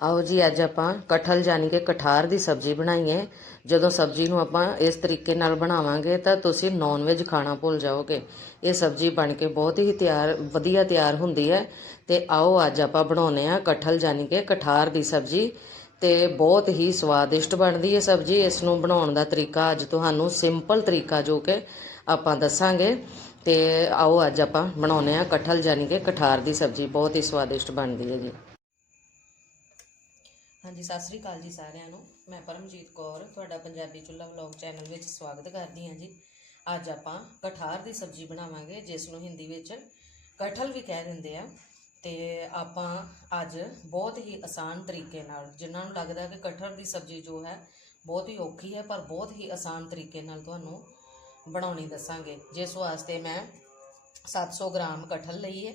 ਆਓ ਜੀ, ਅੱਜ ਆਪਾਂ ਕਠਲ ਜਾਨੀ ਕਿ ਕਠਾਰ ਦੀ ਸਬਜ਼ੀ ਬਣਾਈ ਹੈ। ਜਦੋਂ ਸਬਜ਼ੀ ਨੂੰ ਆਪਾਂ ਇਸ ਤਰੀਕੇ ਨਾਲ ਬਣਾਵਾਂਗੇ ਤਾਂ ਤੁਸੀਂ ਨੌਨ ਵੈਜ ਖਾਣਾ ਭੁੱਲ ਜਾਓਗੇ। ਇਹ ਸਬਜ਼ੀ ਬਣ ਕੇ ਬਹੁਤ ਹੀ ਤਿਆਰ, ਵਧੀਆ ਤਿਆਰ ਹੁੰਦੀ ਹੈ। ਤੇ ਆਓ, ਅੱਜ ਆਪਾਂ ਬਣਾਉਨੇ ਆ ਕਠਲ ਜਾਨੀ ਕਿ ਕਠਾਰ ਦੀ ਸਬਜ਼ੀ। ਤੇ ਬਹੁਤ ਹੀ ਸਵਾਦਿਸ਼ਟ ਬਣਦੀ ਹੈ ਸਬਜ਼ੀ। ਇਸ ਨੂੰ ਬਣਾਉਣ ਦਾ ਤਰੀਕਾ ਅੱਜ ਤੁਹਾਨੂੰ ਸਿੰਪਲ ਤਰੀਕਾ ਜੋ ਕਿ ਆਪਾਂ ਦੱਸਾਂਗੇ। ਤੇ ਆਓ, ਅੱਜ ਆਪਾਂ ਬਣਾਉਨੇ ਆ ਕਠਲ ਜਾਨੀ ਕਿ ਕਠਾਰ ਦੀ ਸਬਜ਼ੀ। ਬਹੁਤ ਹੀ ਸਵਾਦਿਸ਼ਟ ਬਣਦੀ ਹੈ ਜੀ। ਹਾਂਜੀ, ਸਤਿ ਸ੍ਰੀ ਅਕਾਲ ਜੀ ਸਾਰਿਆਂ ਨੂੰ। ਮੈਂ ਪਰਮਜੀਤ ਕੌਰ, ਤੁਹਾਡਾ ਪੰਜਾਬੀ ਚੁੱਲ੍ਹਾ ਵਲੌਗ ਚੈਨਲ ਵਿੱਚ ਸਵਾਗਤ ਕਰਦੀ ਹਾਂ ਜੀ। ਅੱਜ ਆਪਾਂ ਕਠਾਰ ਦੀ ਸਬਜ਼ੀ ਬਣਾਵਾਂਗੇ, ਜਿਸ ਨੂੰ ਹਿੰਦੀ ਵਿੱਚ ਕਠਲ ਵੀ ਕਹਿ ਦਿੰਦੇ ਆ। ਤੇ ਆਪਾਂ ਅੱਜ ਬਹੁਤ ਹੀ ਆਸਾਨ ਤਰੀਕੇ ਨਾਲ, ਜਿਨ੍ਹਾਂ ਨੂੰ ਲੱਗਦਾ ਕਿ ਕਠਲ ਦੀ ਸਬਜ਼ੀ ਜੋ ਹੈ, ਬਹੁਤ ਹੀ ਔਖੀ ਹੈ, ਪਰ ਬਹੁਤ ਹੀ ਆਸਾਨ ਤਰੀਕੇ ਨਾਲ ਤੁਹਾਨੂੰ ਬਣਾਉਣੀ ਦੱਸਾਂਗੇ। ਜਿਸ ਵਾਸਤੇ ਮੈਂ 700 ਗ੍ਰਾਮ ਕਠਲ ਲਈ ਹੈ।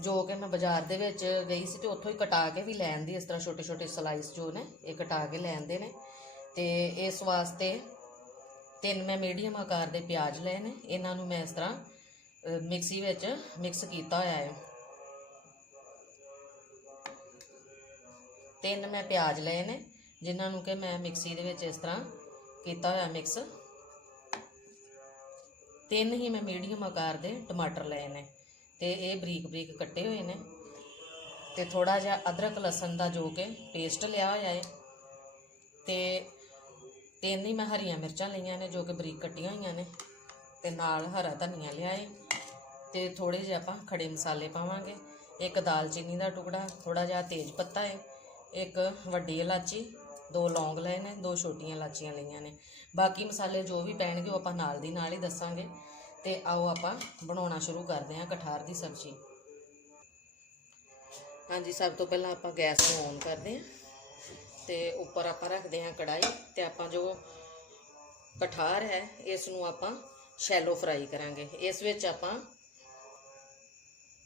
ਜੋ ਕਿ ਮੈਂ ਬਾਜ਼ਾਰ ਦੇ ਵਿੱਚ ਗਈ ਸੀ ਤੇ ਉੱਥੋਂ ਹੀ ਕਟਾ ਕੇ ਵੀ ਲੈਣ ਦੀ, ਇਸ ਤਰ੍ਹਾਂ ਛੋਟੇ ਛੋਟੇ ਸਲਾਈਸ ਜੋ ਨੇ, ਇਹ ਕਟਾ ਕੇ ਲੈਣ ਦੇ ਨੇ। ਤੇ ਇਸ ਵਾਸਤੇ ਤਿੰਨ ਮੈਂ ਮੀਡੀਅਮ ਆਕਾਰ ਦੇ ਪਿਆਜ਼ ਲਏ ਨੇ। ਇਹਨਾਂ ਨੂੰ ਮੈਂ ਇਸ ਤਰ੍ਹਾਂ ਮਿਕਸੀ ਵਿੱਚ ਮਿਕਸ ਕੀਤਾ ਹੋਇਆ ਹੈ। ਤਿੰਨ ਮੈਂ ਪਿਆਜ਼ ਲਏ ਨੇ, ਜਿਨ੍ਹਾਂ ਨੂੰ ਕਿ ਮੈਂ ਮਿਕਸੀ ਦੇ ਵਿੱਚ ਇਸ ਤਰ੍ਹਾਂ ਕੀਤਾ ਹੋਇਆ ਮਿਕਸ ਤਿੰਨ ਹੀ ਮੈਂ ਮੀਡੀਅਮ ਆਕਾਰ ਦੇ ਟਮਾਟਰ ਲਏ ਨੇ। ਤੇ ਇਹ ਬਰੀਕ ਬਰੀਕ ਕੱਟੇ ਹੋਏ ਨੇ ਤੇ ਥੋੜਾ ਜਿਹਾ ਅਦਰਕ ਲਸਣ ਦਾ ਜੋ ਕਿ ਪੇਸਟ ਲਿਆ ਹੋਇਆ ਹੈ ਤੇ ਤਿੰਨ ਹੀ ਮੈਂ ਹਰੀਆਂ ਮਿਰਚਾਂ ਲਈਆਂ ਨੇ ਜੋ ਕਿ ਬਰੀਕ ਕੱਟੀਆਂ ਹੋਈਆਂ ਨੇ ਤੇ ਨਾਲ ਹਰਾ ਧਨੀਆ ਲਿਆ ਹੈ ਤੇ ਥੋੜੇ ਜਿਹਾ ਆਪਾਂ ਖੜੇ ਮਸਾਲੇ ਪਾਵਾਂਗੇ। ਇੱਕ ਦਾਲਚੀਨੀ ਦਾ ਟੁਕੜਾ ਥੋੜਾ ਜਿਹਾ ਤੇਜ ਪੱਤਾ ਹੈ, ਇੱਕ ਵੱਡੀ ਇਲਾਚੀ, ਦੋ ਲੌਂਗ ਲਏ ਨੇ, ਦੋ ਛੋਟੀਆਂ ਇਲਾਚੀਆਂ ਲਈਆਂ ਨੇ। ਬਾਕੀ ਮਸਾਲੇ ਜੋ ਵੀ ਪੈਣਗੇ ਉਹ ਆਪਾਂ ਨਾਲ ਦੀ ਨਾਲ ਹੀ ਦੱਸਾਂਗੇ। ਤੇ ਆਓ ਆਪਾਂ ਬਣਾਉਣਾ ਸ਼ੁਰੂ ਕਰਦੇ ਹਾਂ ਕਠਾਰ ਦੀ ਸਬਜ਼ੀ। ਹਾਂਜੀ, ਸਭ ਤੋਂ ਪਹਿਲਾਂ ਆਪਾਂ ਗੈਸ ਨੂੰ ਔਨ ਕਰਦੇ ਹਾਂ ਤੇ ਉੱਪਰ ਆਪਾਂ ਰੱਖਦੇ ਹਾਂ ਕੜਾਈ ਤੇ ਆਪਾਂ ਜੋ ਕਠਾਰ ਹੈ, ਇਸ ਨੂੰ ਆਪਾਂ ਸ਼ੈਲੋ ਫਰਾਈ ਕਰਾਂਗੇ। ਇਸ ਵਿੱਚ ਆਪਾਂ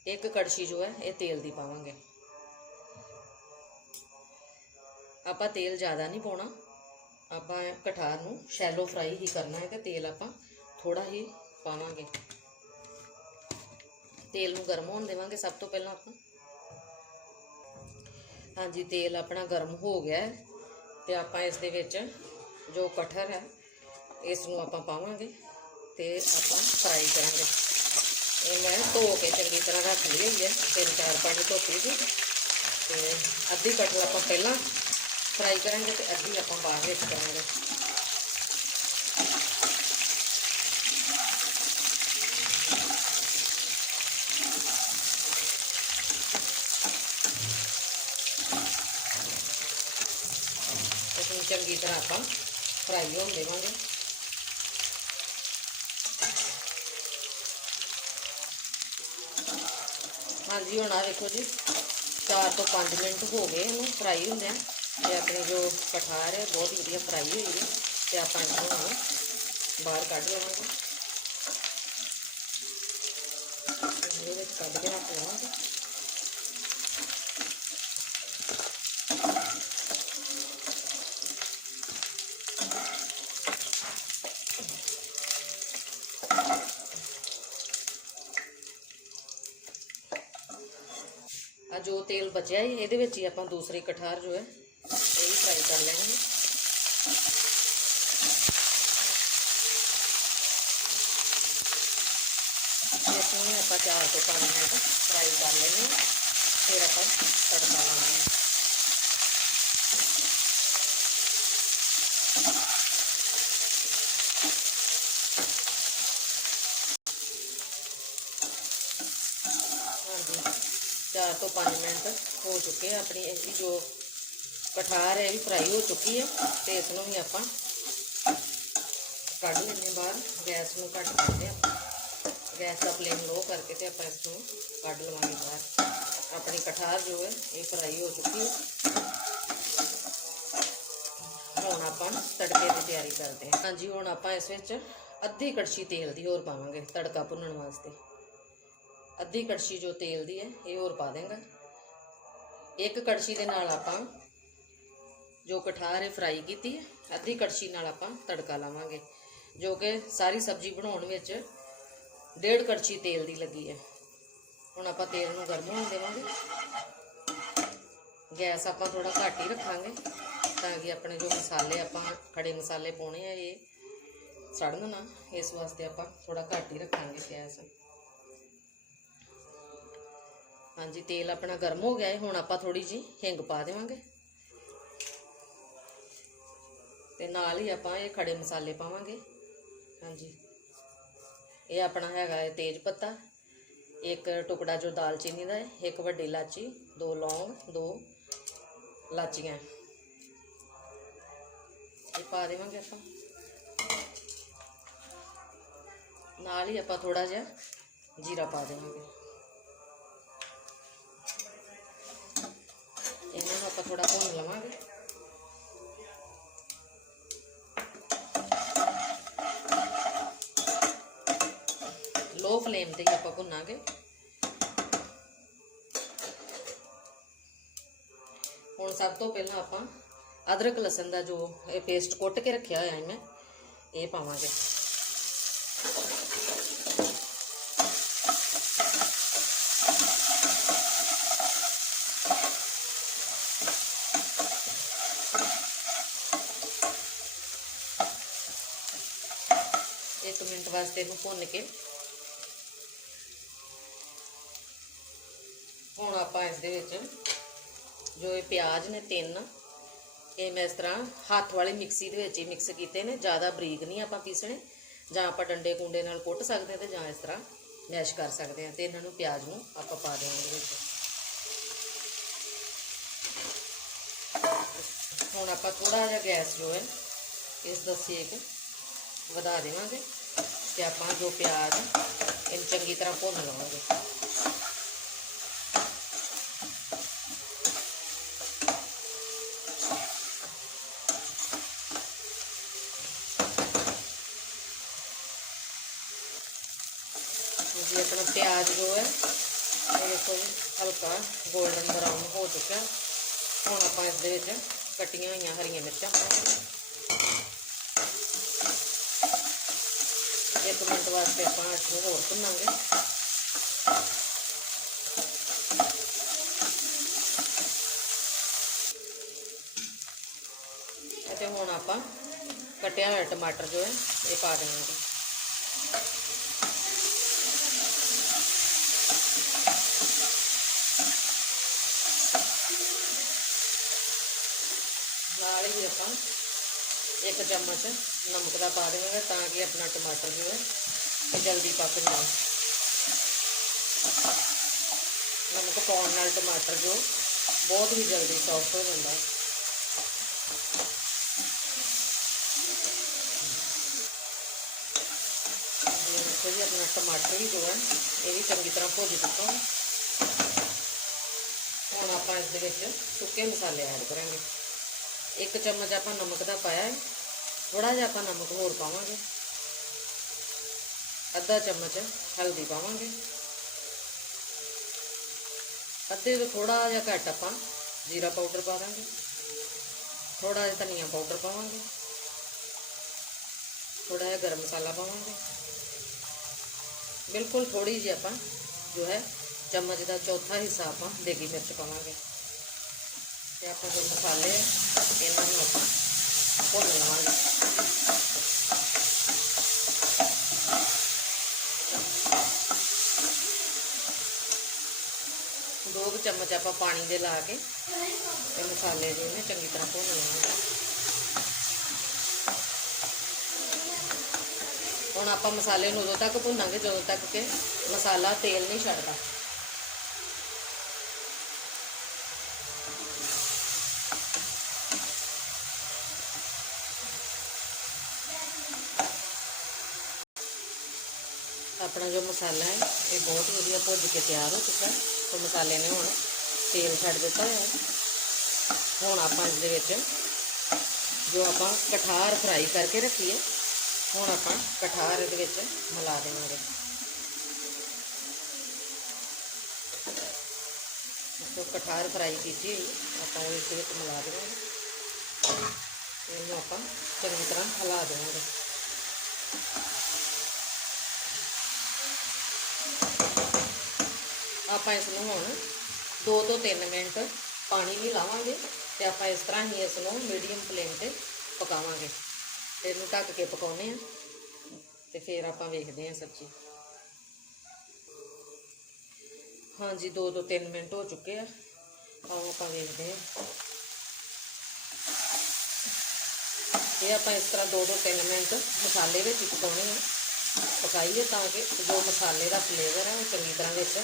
ਇੱਕ ਕੜਛੀ ਜੋ ਹੈ, ਇਹ ਤੇਲ ਦੀ ਪਾਵਾਂਗੇ। ਆਪਾਂ ਤੇਲ ਜ਼ਿਆਦਾ ਨਹੀਂ ਪਾਉਣਾ। ਆਪਾਂ ਕਠਾਰ ਨੂੰ ਸ਼ੈਲੋ ਫਰਾਈ ਹੀ ਕਰਨਾ ਹੈ ਤੇ ਤੇਲ ਆਪਾਂ ਥੋੜਾ ਹੀ ਪਾਵਾਂਗੇ। ਤੇਲ ਨੂੰ ਗਰਮ ਹੋਣ ਦੇਵਾਂਗੇ ਸਭ ਤੋਂ ਪਹਿਲਾਂ ਆਪਾਂ। ਹਾਂਜੀ, ਤੇਲ ਆਪਣਾ ਗਰਮ ਹੋ ਗਿਆ ਹੈ ਤੇ ਆਪਾਂ ਇਸ ਦੇ ਵਿੱਚ ਜੋ ਕਠਰ ਹੈ, ਇਸ ਨੂੰ ਆਪਾਂ ਪਾਵਾਂਗੇ ਤੇ ਆਪਾਂ ਫਰਾਈ ਕਰਾਂਗੇ। ਇਹ ਮੈਂ ਧੋ ਕੇ ਚੰਗੀ ਤਰ੍ਹਾਂ ਰੱਖ ਲਈ ਹੋਈ ਹੈ, ਤਿੰਨ ਚਾਰ ਪਾਣੀ ਧੋਤੀ ਸੀ। ਤੇ ਅੱਧੀ ਕਟਹਰ ਆਪਾਂ ਪਹਿਲਾਂ ਫਰਾਈ ਕਰਾਂਗੇ ਤੇ ਅੱਧੀ ਆਪਾਂ ਬਾਅਦ ਵਿੱਚ ਕਰਾਂਗੇ। ਚੰਗੀ ਤਰ੍ਹਾਂ ਆਪਾਂ ਫਰਾਈ ਹੋਣ ਦੇਵਾਂਗੇ। ਹਾਂਜੀ, ਹੁਣ ਆ ਦੇਖੋ ਜੀ 4 ਤੋਂ 5 ਮਿੰਟ ਹੋ ਗਏ ਇਹਨੂੰ ਫਰਾਈ ਹੁੰਦਿਆਂ। ਤੇ ਆਪਣੀ ਜੋ ਕਠਾਰ ਹੈ, ਬਹੁਤ ਵਧੀਆ ਫਰਾਈ ਹੋਈ ਹੈ। ਤੇ ਆਪਾਂ ਇਹਨੂੰ ਹੁਣ ਬਾਹਰ ਕੱਢ ਲਵਾਂਗੇ। ਇਹਦੇ ਵਿੱਚ ਕੱਢ ਕੇ ਰੱਖ ਲਵਾਂਗੇ। ਤੇਲ ਬਚਿਆ ਹੀ, ਇਹਦੇ ਵਿੱਚ ਹੀ ਆਪਾਂ ਦੂਸਰੀ ਕਠਾਰ ਜੋ ਹੈ ਇਹ ਵੀ ਫਰਾਈ ਕਰ ਲੈਣੀ ਹੈ ਇਸ ਨੂੰ ਆਪਾਂ ਚਾਰ ਤੋਂ 5 ਮਿੰਟ ਫਰਾਈ ਕਰ ਲੈਣੀ ਫਿਰ ਆਪਾਂ ਤੜਕਾ ਲਾਉਣਾ ਚਾਰ ਤੋਂ ਪੰਜ ਮਿੰਟ ਹੋ ਚੁੱਕੇ ਆ, ਆਪਣੀ ਇਹ ਜੋ ਕਠਾਰ ਹੈ, ਇਹ ਵੀ ਫਰਾਈ ਹੋ ਚੁੱਕੀ ਹੈ ਤੇ ਇਸ ਨੂੰ ਵੀ ਆਪਾਂ ਕੱਢ ਲੈਣੇ ਬਾਹਰ, ਗੈਸ ਨੂੰ ਘੱਟ ਕਰਦੇ ਆ ਗੈਸ ਦਾ ਫਲੇਮ ਲੋ ਕਰਕੇ ਤੇ ਆਪਾਂ ਇਸ ਨੂੰ ਕੱਢ ਲਵਾਂਗੇ ਬਾਹਰ। ਆਪਣੀ ਕਠਾਰ ਜੋ ਹੈ, ਇਹ ਫਰਾਈ ਹੋ ਚੁੱਕੀ ਹੈ ਹੁਣ ਆਪਾਂ ਤੜਕੇ ਦੀ ਤਿਆਰੀ ਕਰਦੇ ਹਾਂ। ਹਾਂਜੀ, ਹੁਣ ਆਪਾਂ ਇਸ ਵਿੱਚ ਅੱਧੀ ਕੜਛੀ ਤੇਲ ਦੀ ਹੋਰ ਪਾਵਾਂਗੇ, ਤੜਕਾ ਭੁੰਨਣ ਵਾਸਤੇ। ਅੱਧੀ ਕੜਛੀ ਜੋ ਤੇਲ ਦੀ ਹੈ, ਇਹ ਹੋਰ ਪਾ ਦੇਗਾ ਇੱਕ ਕੜਛੀ ਦੇ ਨਾਲ ਆਪਾਂ ਜੋ ਕਠਾਰ ਹੈ ਫਰਾਈ ਕੀਤੀ ਹੈ, ਅੱਧੀ ਕੜਛੀ ਨਾਲ ਆਪਾਂ ਤੜਕਾ ਲਾਵਾਂਗੇ। ਜੋ ਕਿ ਸਾਰੀ ਸਬਜ਼ੀ ਬਣਾਉਣ ਵਿੱਚ ਡੇਢ ਕੜਛੀ ਤੇਲ ਦੀ ਲੱਗੀ ਹੈ। ਹੁਣ ਆਪਾਂ ਤੇਲ ਨੂੰ ਗਰਮ ਹੋਣ ਦੇਵਾਂਗੇ। ਗੈਸ ਆਪਾਂ ਥੋੜਾ ਘੱਟ ਹੀ ਰੱਖਾਂਗੇ, ਤਾਂ ਕਿ ਆਪਣੇ ਜੋ ਮਸਾਲੇ ਆਪਾਂ ਖੜੇ ਮਸਾਲੇ ਪਾਉਣੇ ਆ, ਇਹ ਸੜਨ ਨਾ। ਇਸ ਵਾਸਤੇ ਆਪਾਂ ਥੋੜਾ ਘੱਟ ਹੀ ਰੱਖਾਂਗੇ ਗੈਸ। ਹਾਂਜੀ, ਤੇਲ ਆਪਣਾ ਗਰਮ ਹੋ ਗਿਆ ਹੈ, ਹੁਣ ਆਪਾਂ ਥੋੜੀ ਜੀ ਹਿੰਗ ਪਾ ਦੇਵਾਂਗੇ। ਤੇ ਨਾਲ ਹੀ ਆਪਾਂ ਇਹ ਖੜੇ ਮਸਾਲੇ ਪਾਵਾਂਗੇ। ਹਾਂਜੀ। ਇਹ ਆਪਣਾ ਹੈਗਾ ਹੈ ਤੇਜ ਪੱਤਾ। ਇੱਕ ਟੁਕੜਾ ਜੋ ਦਾਲਚੀਨੀ ਦਾ ਹੈ, ਇੱਕ ਵੱਡੀ ਇਲਾਚੀ, ਦੋ ਲੌਂਗ, ਦੋ ਇਲਾਚੀਆਂ। ਇਹ ਪਾ ਦੇਵਾਂਗੇ ਆਪਾਂ। ਨਾਲ ਹੀ ਆਪਾਂ ਥੋੜਾ ਜਿਹਾ ਜੀਰਾ ਪਾ ਦੇਵਾਂਗੇ। ਇਹਨਾਂ ਨੂੰ ਆਪਾਂ ਥੋੜਾ ਭੁੰਨ ਲਵਾਂਗੇ ਲੋ ਫਲੇਮ ਤੇ ਹੀ ਆਪਾਂ ਭੁੰਨਾਂਗੇ ਹੁਣ ਸਭ ਤੋਂ ਪਹਿਲਾਂ ਆਪਾਂ ਅਦਰਕ ਲਸਣ ਦਾ ਜੋ ਇਹ ਪੇਸਟ ਕੁੱਟ ਕੇ ਰੱਖਿਆ ਹੋਇਆ ਹੈ ਮੈਂ ਇਹ ਪਾਵਾਂਗੇ ਇੱਕ ਮਿੰਟ ਵਾਸਤੇ ਇਹਨੂੰ ਭੁੰਨ ਕੇ। ਹੁਣ ਆਪਾਂ ਇਸ ਦੇ ਵਿੱਚ ਜੋ ਇਹ ਪਿਆਜ਼ ਨੇ ਤਿੰਨ, ਇਹ ਮੈਂ ਇਸ ਤਰ੍ਹਾਂ ਹੱਥ ਵਾਲੀ ਮਿਕਸੀ ਦੇ ਵਿੱਚ ਹੀ ਮਿਕਸ ਕੀਤੇ ਨੇ, ਜ਼ਿਆਦਾ ਬਰੀਕ ਨਹੀਂ ਆਪਾਂ ਪੀਸਣੇ, ਜਾਂ ਆਪਾਂ ਡੰਡੇ ਕੁੰਡੇ ਨਾਲ ਕੁੱਟ ਸਕਦੇ ਹਾਂ ਤੇ ਜਾਂ ਇਸ ਤਰ੍ਹਾਂ ਮੈਸ਼ ਕਰ ਸਕਦੇ ਹਾਂ ਤੇ ਇਹਨਾਂ ਨੂੰ ਪਿਆਜ਼ ਨੂੰ ਆਪਾਂ ਪਾ ਦੇਵਾਂਗੇ ਵਿੱਚ। ਹੁਣ ਆਪਾਂ ਥੋੜਾ ਜਿਹਾ ਗੈਸ ਜੋ ਹੈ, ਇਸ ਦਾ ਸੇਕ ਵਧਾ ਦੇਵਾਂਗੇ। ਤੇ ਆਪਾਂ ਜੋ ਪਿਆਜ਼ ਇਹਨੂੰ ਚੰਗੀ ਤਰ੍ਹਾਂ ਭੁੰਨ ਲਵਾਂਗੇ ਜੀ ਆਪਣਾ ਪਿਆਜ਼ ਜੋ ਹੈ ਇਹ ਦੇਖੋ ਜੀ ਹਲਕਾ 골ਡਨ ਬਰਾਊਨ ਹੋ ਚੁੱਕਾ ਹੁਣ ਆਪਾਂ ਇਸ ਦੇ ਵਿੱਚ ਕੱਟੀਆਂ ਹੋਈਆਂ ਹਰੀਆਂ ਮਿਰਚਾਂ ਪਾਵਾਂਗੇ ਇੱਕ ਮਿੰਟ ਵਾਸਤੇ ਆਪਾਂ ਇਸ ਨੂੰ ਹੋਰ ਭੁੰਨਾਂਗੇ। ਅਤੇ ਹੁਣ ਆਪਾਂ ਕੱਟਿਆ ਹੋਇਆ ਟਮਾਟਰ ਜੋ ਹੈ, ਇਹ ਪਾ ਦੇਵਾਂਗੇ। ਨਾਲ ਹੀ ਆਪਾਂ ਇੱਕ ਚਮਚ ਨਮਕ ਦਾ ਪਾ ਦੇਵਾਂਗੇ ਤਾਂ ਕਿ ਆਪਣਾ ਟਮਾਟਰ ਜੋ ਹੈ ਇਹ ਜਲਦੀ ਪੱਕ ਜਾਏ ਨਮਕ ਪਾਉਣ ਨਾਲ ਟਮਾਟਰ ਜੋ ਬਹੁਤ ਹੀ ਜਲਦੀ ਸੌਫਟ ਹੋ ਜਾਂਦਾ ਹੈ ਜੀ ਦੇਖੋ ਜੀ ਆਪਣਾ ਟਮਾਟਰ ਵੀ ਜੋ ਹੈ ਇਹ ਵੀ ਚੰਗੀ ਤਰ੍ਹਾਂ ਭੁੱਜ ਚੁੱਕਾ ਹੈ ਹੁਣ ਆਪਾਂ ਇਸ ਦੇ ਵਿੱਚ ਸੁੱਕੇ ਮਸਾਲੇ ਐਡ ਕਰਾਂਗੇ। ਇੱਕ ਚਮਚ ਆਪਾਂ ਨਮਕ ਦਾ ਪਾਇਆ ਹੈ। ਥੋੜਾ ਜਿਹਾ ਆਪਾਂ ਨਮਕ ਹੋਰ ਪਾਵਾਂਗੇ। ਅੱਧਾ ਚਮਚ ਹਲਦੀ ਪਾਵਾਂਗੇ। ਅੱਧੇ ਤੋਂ ਥੋੜਾ ਜਿਹਾ ਘੱਟ ਆਪਾਂ ਜੀਰਾ ਪਾਊਡਰ ਪਾ ਦਾਂਗੇ। ਥੋੜਾ ਜਿਹਾ ਧਨੀਆ ਪਾਊਡਰ ਪਾਵਾਂਗੇ। ਥੋੜਾ ਜਿਹਾ ਗਰਮ ਮਸਾਲਾ ਪਾਵਾਂਗੇ। ਬਿਲਕੁਲ ਥੋੜੀ ਜਿਹੀ ਆਪਾਂ ਜੋ ਹੈ ਚਮਚ ਦਾ ਚੌਥਾ ਹਿੱਸਾ ਆਪਾਂ ਦੇਗੀ ਮਿਰਚ ਪਾਵਾਂਗੇ। ਤੇ ਆਪਾਂ ਜੋ ਮਸਾਲੇ ਆ, ਇਹਨਾਂ ਨੂੰ ਆਪਾਂ ਭੁੰਨ ਲਵਾਂਗੇ ਦੋ ਕੁ ਚਮਚ ਆਪਾਂ ਪਾਣੀ ਦੇ ਲਾ ਕੇ ਤੇ ਮਸਾਲੇ ਜੋ ਨੇ ਚੰਗੀ ਤਰ੍ਹਾਂ ਭੁੰਨ ਲਵਾਂਗੇ ਹੁਣ ਆਪਾਂ ਮਸਾਲੇ ਨੂੰ ਉਦੋਂ ਤੱਕ ਭੁੰਨਾਂਗੇ, ਜਦੋਂ ਤੱਕ ਕਿ ਮਸਾਲਾ ਤੇਲ ਨਹੀਂ ਛੱਡਦਾ। ਆਪਣਾ ਜੋ ਮਸਾਲਾ ਹੈ, ਇਹ ਬਹੁਤ ਹੀ ਵਧੀਆ ਭੁੱਜ ਕੇ ਤਿਆਰ ਹੋ ਚੁੱਕਾ ਹੈ। ਤੇ ਮਸਾਲੇ ਨੇ ਹੁਣ ਤੇਲ ਛੱਡ ਦਿੱਤਾ ਹੈ ਹੁਣ ਆਪਾਂ ਇਸ ਦੇ ਵਿੱਚ ਜੋ ਆਪਾਂ ਕਠਾਰ ਫਰਾਈ ਕਰਕੇ ਰੱਖੀ ਹੈ ਹੁਣ ਆਪਾਂ ਕਠਾਰ ਇਹਦੇ ਵਿੱਚ ਮਿਲਾ ਦੇਵਾਂਗੇ ਜੋ ਕਠਾਰ ਫਰਾਈ ਕੀਤੀ ਹੋਈ ਆਪਾਂ ਉਹ ਇਸ ਵਿੱਚ ਮਿਲਾ ਦੇਵਾਂਗੇ ਇਹਨੂੰ ਆਪਾਂ ਚੰਗੀ ਤਰ੍ਹਾਂ ਹਿਲਾ ਦੇਵਾਂਗੇ ਆਪਾਂ ਇਸ ਨੂੰ ਹੁਣ 2 ਤੋਂ 3 ਮਿੰਟ ਪਾਣੀ ਨਹੀਂ ਲਾਵਾਂਗੇ ਤੇ ਆਪਾਂ ਇਸ ਤਰ੍ਹਾਂ ਹੀ ਇਸ ਨੂੰ ਮੀਡੀਅਮ ਫਲੇਮ ਤੇ ਪਕਾਵਾਂਗੇ। ਤੇ ਇਹਨੂੰ ਢੱਕ ਕੇ ਪਕਾਉਨੇ ਆ ਤੇ ਫਿਰ ਆਪਾਂ ਵੇਖਦੇ ਹਾਂ ਸਬਜ਼ੀ। ਹਾਂਜੀ 2 ਤੋਂ 3 ਮਿੰਟ ਹੋ ਚੁੱਕੇ ਆ। ਆਓ ਆਪਾਂ ਵੇਖਦੇ ਹਾਂ। ਇਹ ਆਪਾਂ ਇਸ ਤਰ੍ਹਾਂ 2 ਤੋਂ 3 ਮਿੰਟ ਮਸਾਲੇ ਵਿੱਚ ਹੀ ਪਕਾਉਣੇ ਆ। ਪਕਾਈਏ ਤਾਂ ਕਿ ਜੋ ਮਸਾਲੇ ਦਾ ਫਲੇਵਰ ਹੈ ਉਹ ਚੰਗੀ ਤਰ੍ਹਾਂ ਵਿੱਚ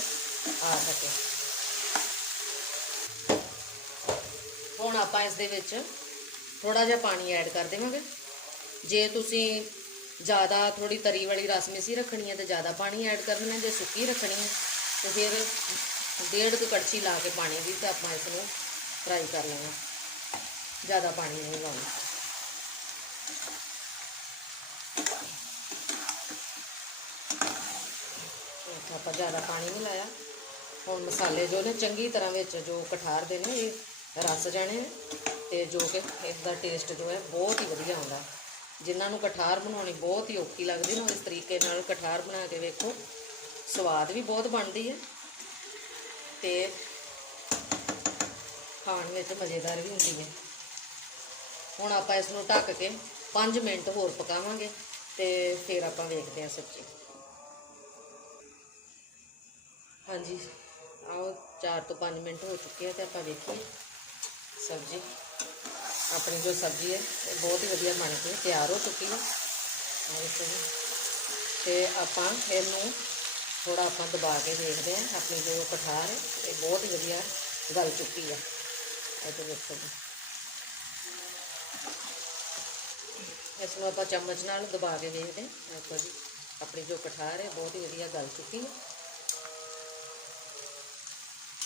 ਆ ਸਕੇ। ਆਪਾਂ ਇਸ ਦੇ ਵਿੱਚ ਥੋੜਾ ਜਿਹਾ ਪਾਣੀ ਐਡ ਕਰ ਦੇਵਾਂਗੇ। ਜੇ ਤੁਸੀਂ ਜ਼ਿਆਦਾ ਥੋੜੀ ਤਰੀ ਵਾਲੀ ਰਸ ਮਿੱਸੀ ਰੱਖਣੀ ਹੈ ਤੇ ਜ਼ਿਆਦਾ ਪਾਣੀ ਐਡ ਕਰ ਦੇਣਾ, ਜੇ ਸੁੱਕੀ ਰੱਖਣੀ ਹੈ ਤੇ ਫਿਰ ਡੇਢ ਕੁ ਕੜਛੀ ਲਾ ਕੇ ਪਾਣੀ ਦੀ ਤੇ ਆਪਾਂ ਇਸ ਨੂੰ ਫਰਾਈ ਕਰ ਲੈਣਾ। ਜ਼ਿਆਦਾ ਪਾਣੀ ਨਹੀਂ ਲਾਉਣਾ। ਇੱਥੇ ਆਪਾਂ ਜ਼ਿਆਦਾ ਪਾਣੀ ਨਹੀਂ ਲਾਇਆ। ਹੁਣ ਮਸਾਲੇ ਜੋ ਨੇ ਚੰਗੀ ਤਰ੍ਹਾਂ ਵਿੱਚ ਜੋ ਕਠਾਰ ਦੇ ਨੇ, ਇਹ ਰਸ ਜਾਣੇ ਨੇ ਤੇ ਜੋ ਕਿ ਇਸ ਦਾ ਟੇਸਟ ਜੋ ਹੈ ਬਹੁਤ ਹੀ ਵਧੀਆ ਆਉਂਦਾ। ਜਿਨ੍ਹਾਂ ਨੂੰ ਕਠਾਰ ਬਣਾਉਣੀ ਬਹੁਤ ਹੀ ਔਖੀ ਲੱਗਦੀ ਨਾ, ਇਸ ਤਰੀਕੇ ਨਾਲ ਕਠਾਰ ਬਣਾ ਕੇ ਵੇਖੋ, ਸਵਾਦ ਵੀ ਬਹੁਤ ਬਣਦੀ ਹੈ ਤੇ ਖਾਣ ਵਿੱਚ ਮਜ਼ੇਦਾਰ ਵੀ ਹੁੰਦੀ ਹੈ। ਹੁਣ ਆਪਾਂ ਇਸ ਨੂੰ ਢੱਕ ਕੇ 5 ਮਿੰਟ ਹੋਰ ਪਕਾਵਾਂਗੇ ਤੇ ਫਿਰ ਆਪਾਂ ਵੇਖਦੇ ਹਾਂ ਸਬਜ਼ੀ। ਹਾਂਜੀ, ਆਓ 4 ਤੋਂ 5 ਮਿੰਟ ਹੋ ਚੁੱਕੇ ਆ ਤੇ ਆਪਾਂ ਵੇਖੀਏ। ਸਬਜ਼ੀ। ਆਪਣੀ ਜੋ ਸਬਜ਼ੀ ਹੈ, ਇਹ ਬਹੁਤ ਹੀ ਵਧੀਆ ਬਣ ਕੇ ਤਿਆਰ ਹੋ ਚੁੱਕੀ ਹੈ। ਆਹ ਤੇ ਆਪਾਂ ਇਹਨੂੰ ਥੋੜਾ ਆਪਾਂ ਦਬਾ ਕੇ ਦੇਖਦੇ ਹਾਂ। ਆਪਣੀ ਜੋ ਕਠਾਰ ਹੈ, ਇਹ ਬਹੁਤ ਹੀ ਵਧੀਆ ਗਲ ਚੁੱਕੀ ਹੈ। ਇਹ ਤੇ ਦੇਖੋ ਇਸ ਨੂੰ ਆਪਾਂ ਚਮਚ ਨਾਲ ਦਬਾ ਕੇ ਦੇਖਦੇ ਹਾਂ। ਦੇਖੋ ਜੀ। ਆਪਣੀ ਜੋ ਕਠਾਰ ਹੈ, ਬਹੁਤ ਹੀ ਵਧੀਆ ਗਲ ਚੁੱਕੀ ਹੈ।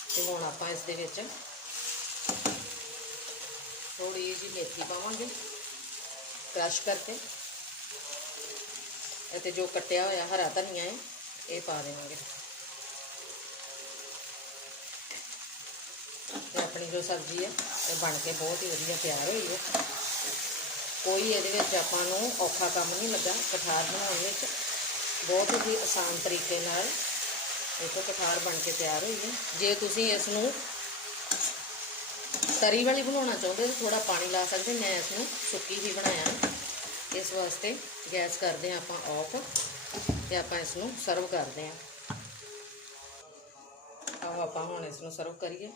ਤੇ ਹੁਣ ਆਪਾਂ ਇਸ ਦੇ ਵਿੱਚ ਥੋੜੀ ਜਿਹੀ ਮੇਥੀ ਪਾਵਾਂਗੇ ਕ੍ਰਸ਼ ਕਰਕੇ। ਅਤੇ ਜੋ ਕੱਟਿਆ ਹੋਇਆ ਹਰਾ ਧਨੀਆ ਹੈ, ਇਹ ਪਾ ਦੇਵਾਂਗੇ। ਤੇ ਆਪਣੀ ਜੋ ਸਬਜ਼ੀ ਹੈ, ਇਹ ਬਣ ਕੇ ਬਹੁਤ ਹੀ ਵਧੀਆ ਤਿਆਰ ਹੋਈ ਹੈ। ਕੋਈ ਇਹਦੇ ਵਿੱਚ ਆਪਾਂ ਨੂੰ ਔਖਾ ਕੰਮ ਨਹੀਂ ਲੱਗਾ, ਕਠਾਰ ਬਣਾਉਣ ਵਿੱਚ। ਬਹੁਤ ਹੀ ਆਸਾਨ ਤਰੀਕੇ ਨਾਲ ਦੇਖੋ ਕਠਾਰ ਬਣ ਕੇ ਤਿਆਰ ਹੋਈ ਹੈ। ਜੇ ਤੁਸੀਂ ਇਸ ਨੂੰ ਤਰੀ ਵਾਲੀ ਬਣਾਉਣਾ ਚਾਹੁੰਦੇ ਹੋ ਥੋੜਾ ਪਾਣੀ ਲਾ ਸਕਦੇ ਮੈਂ ਇਸ ਨੂੰ ਸੁੱਕੀ ਹੀ ਬਣਾਇਆ। ਇਸ ਵਾਸਤੇ ਗੈਸ ਕਰਦੇ ਹਾਂ ਆਪਾਂ ਆਫ ਤੇ ਆਪਾਂ ਇਸ ਨੂੰ ਸਰਵ ਕਰਦੇ ਹਾਂ। ਆਓ ਆਪਾਂ ਹੁਣ ਇਸ ਨੂੰ ਸਰਵ ਕਰੀਏ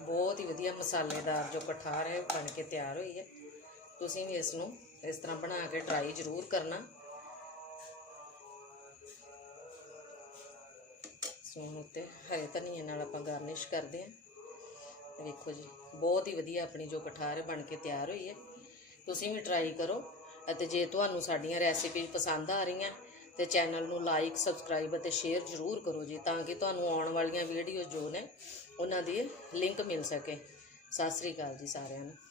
ਬਹੁਤ ਹੀ ਵਧੀਆ ਮਸਾਲੇਦਾਰ ਜੋ ਕਠਾਰ ਹੈ, ਬਣ ਕੇ ਤਿਆਰ ਹੋਈ ਹੈ। ਤੁਸੀਂ ਵੀ ਇਸ ਨੂੰ ਇਸ ਤਰ੍ਹਾਂ ਬਣਾ ਕੇ ਟਰਾਈ ਜ਼ਰੂਰ ਕਰਨਾ। ਸੋਨ ਉੱਤੇ ਹਰੇ ਧਨੀਏ ਨਾਲ ਆਪਾਂ ਗਾਰਨਿਸ਼ ਕਰਦੇ ਹਾਂ। ਵੇਖੋ ਜੀ, ਬਹੁਤ ਹੀ ਵਧੀਆ ਆਪਣੀ ਜੋ ਕਠਾਰ ਬਣ ਕੇ ਤਿਆਰ ਹੋਈ ਹੈ। ਤੁਸੀਂ ਵੀ ਟਰਾਈ ਕਰੋ ਅਤੇ ਜੇ ਤੁਹਾਨੂੰ ਸਾਡੀਆਂ ਰੈਸਿਪੀ ਪਸੰਦ ਆ ਰਹੀਆਂ ਤੇ ਚੈਨਲ ਨੂੰ ਲਾਈਕ ਸਬਸਕ੍ਰਾਈਬ ਅਤੇ ਸ਼ੇਅਰ ਜ਼ਰੂਰ ਕਰੋ ਜੀ, ਤਾਂ ਕਿ ਤੁਹਾਨੂੰ ਆਉਣ ਵਾਲੀਆਂ ਵੀਡੀਓ ਜੋ ਨੇ, ਉਹਨਾਂ ਦੀ ਲਿੰਕ ਮਿਲ ਸਕੇ। ਸਤਿ ਸ੍ਰੀ ਅਕਾਲ ਜੀ ਸਾਰਿਆਂ ਨੂੰ।